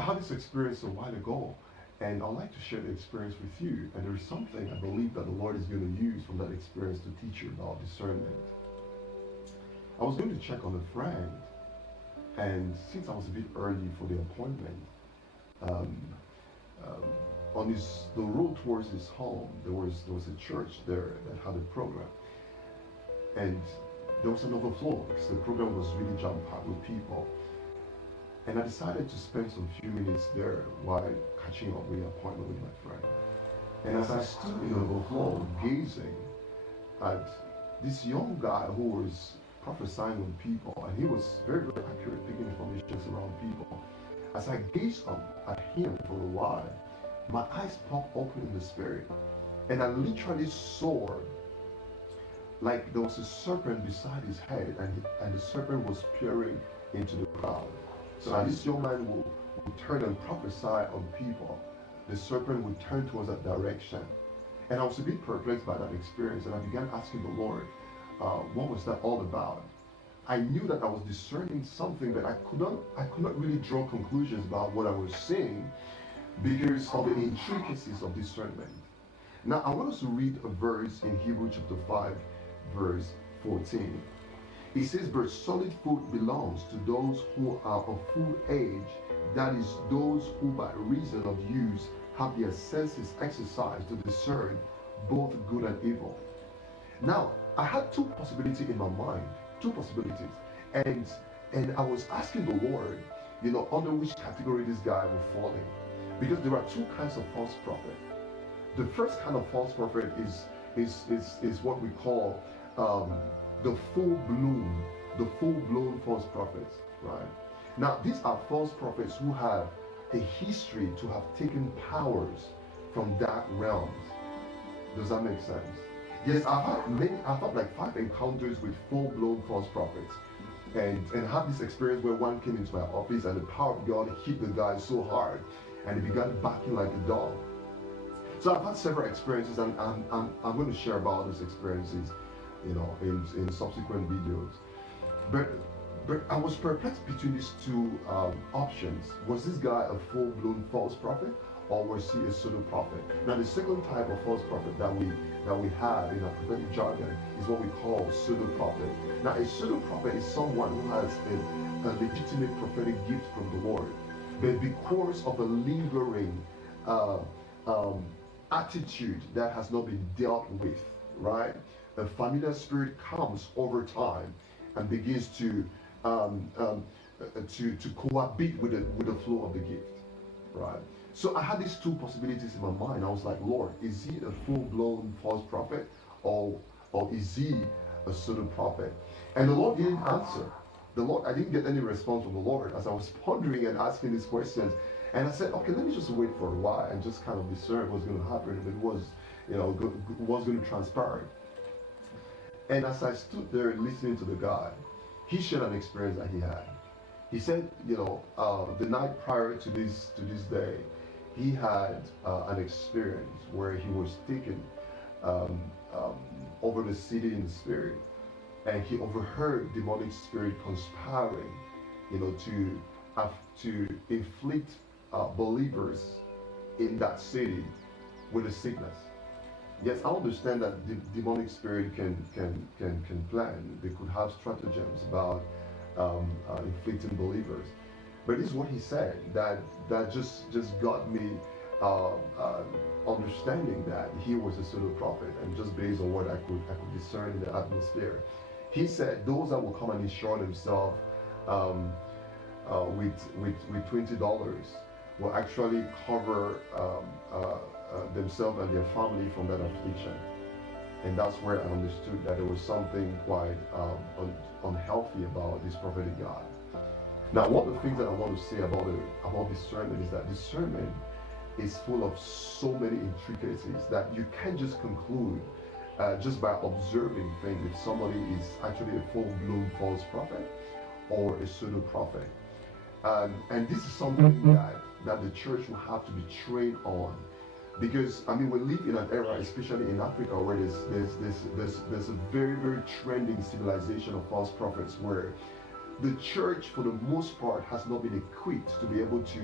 I had this experience a while ago, and I'd like to share the experience with you. And there's something I believe that the Lord is going to use from that experience to teach you about discernment. I was going to check on a friend, and since I was a bit early for the appointment, um, um, on the road towards his home, there was a church there that had a program, and there was an overflow because the program was really jam packed with people. And I decided to spend some few minutes there while catching up with the appointment with my friend. And as I stood in the overflow, gazing at this young guy who was prophesying on people, and he was very, very accurate, picking information around people. As I gazed up at him for a while, my eyes popped open in the spirit, and I literally saw like there was a serpent beside his head, and the serpent was peering into the crowd. So as this young man would turn and prophesy on people, the serpent would turn towards that direction. And I was a bit perplexed by that experience, and I began asking the Lord, what was that all about? I knew that I was discerning something, but I could not really draw conclusions about what I was seeing because of the intricacies of discernment. Now I want us to read a verse in Hebrews chapter 5, verse 14. It says, but solid food belongs to those who are of full age, that is, those who by reason of use have their senses exercised to discern both good and evil. Now, I had two possibilities in my mind, two possibilities, and I was asking the Lord, under which category this guy will fall in, because there are two kinds of false prophet. The first kind of false prophet is what we call the full-blown false prophets, right? Now, these are false prophets who have a history to have taken powers from dark realms. Does that make sense? Yes, I've had like 5 encounters with full-blown false prophets, and had this experience where one came into my office and the power of God hit the guy so hard, and he began barking like a dog. So I've had several experiences, and I'm going to share about those experiences, in subsequent videos. But I was perplexed between these two options. Was this guy a full-blown false prophet, or was he a pseudo prophet? Now, the second type of false prophet that we have in our prophetic jargon is what we call pseudo prophet. Now, a pseudo prophet is someone who has a legitimate prophetic gift from the Lord, but because of a lingering attitude that has not been dealt with, right? A familiar spirit comes over time and begins to cohabit with the flow of the gift, right? So I had these two possibilities in my mind. I was like, Lord, is he a full-blown false prophet, or is he a pseudo prophet? And the Lord didn't answer. I didn't get any response from the Lord as I was pondering and asking these questions. And I said, okay, let me just wait for a while and just kind of discern what's going to happen, if it was, what's going to transpire. And as I stood there listening to the guy, he shared an experience that he had. He said, the night prior to this day, he had an experience where he was taken over the city in the spirit, and he overheard demonic spirit conspiring, to inflict believers in that city with a sickness. Yes, I understand that the demonic spirit can plan. They could have stratagems about inflicting believers. But this is what he said that just got me understanding that he was a pseudo prophet, and just based on what I could discern in the atmosphere. He said those that will come and insure themselves with $20 will actually cover themselves and their family from that affliction. And that's where I understood that there was something quite unhealthy about this prophetic God. Now, one of the things that I want to say about discernment is that discernment is full of so many intricacies that you can't just conclude just by observing things if somebody is actually a full-blown false prophet or a pseudo prophet. And this is something that the church will have to be trained on, because we live in an era, especially in Africa, where there's a very, very trending civilization of false prophets, where the church, for the most part, has not been equipped to be able to